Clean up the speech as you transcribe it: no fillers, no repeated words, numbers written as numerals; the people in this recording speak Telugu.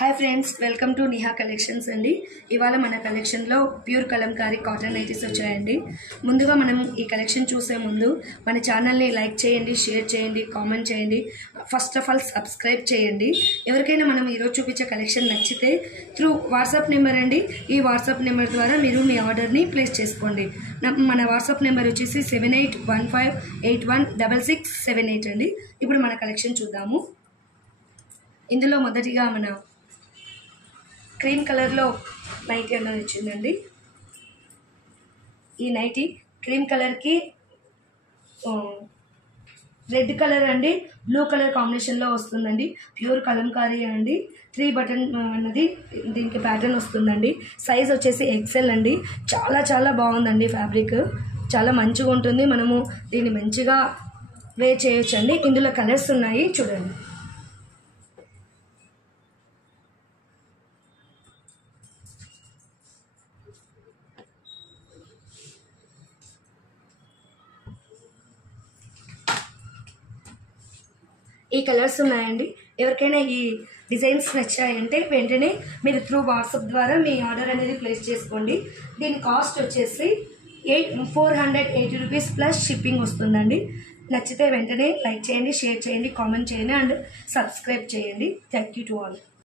Hi friends, welcome to Niha collections అండి. ఇవాళ మన కలెక్షన్లో ప్యూర్ కలంకారీ కాటన్ నైటీస్ వచ్చాయండి. ముందుగా మనం ఈ కలెక్షన్ చూసే ముందు మన ఛానల్ని లైక్ చేయండి, షేర్ చేయండి, కామెంట్ చేయండి. ఫస్ట్ ఆఫ్ ఆల్ సబ్స్క్రైబ్ చేయండి. ఎవరికైనా మనం ఈరోజు చూపించే కలెక్షన్ నచ్చితే త్రూ వాట్సాప్ నెంబర్ అండి, ఈ వాట్సాప్ నెంబర్ ద్వారా మీరు మీ ఆర్డర్ని ప్లేస్ చేసుకోండి. మన వాట్సాప్ నెంబర్ వచ్చేసి 7815816678 అండి. ఇప్పుడు మన కలెక్షన్ చూద్దాము. ఇందులో మొదటిగా మన క్రీమ్ కలర్లో నైటీ అన్నది వచ్చిందండి. ఈ నైటీ క్రీమ్ కలర్కి రెడ్ కలర్ అండి, బ్లూ కలర్ కాంబినేషన్లో వస్తుందండి. ప్యూర్ కలంకారీ అండి. 3 బటన్ అన్నది దీనికి ప్యాటర్న్ వస్తుందండి. సైజ్ వచ్చేసి ఎక్సెల్ అండి. చాలా చాలా బాగుందండి. ఫ్యాబ్రిక్ చాలా మంచిగా ఉంటుంది. మనము దీన్ని మంచిగా వేర్ చేయొచ్చండి. ఇందులో కలర్స్ ఉన్నాయి, చూడండి. ఈ కలర్స్ ఉన్నాయండి. ఎవరికైనా ఈ డిజైన్స్ నచ్చాయంటే వెంటనే మీరు త్రూ వాట్సాప్ ద్వారా మీ ఆర్డర్ అనేది ప్లేస్ చేసుకోండి. దీని కాస్ట్ వచ్చేసి 480 రూపీస్ ప్లస్ షిప్పింగ్ వస్తుందండి. నచ్చితే వెంటనే లైక్ చేయండి, షేర్ చేయండి, కామెంట్ చేయండి అండ్ సబ్స్క్రైబ్ చేయండి. Thank you to all.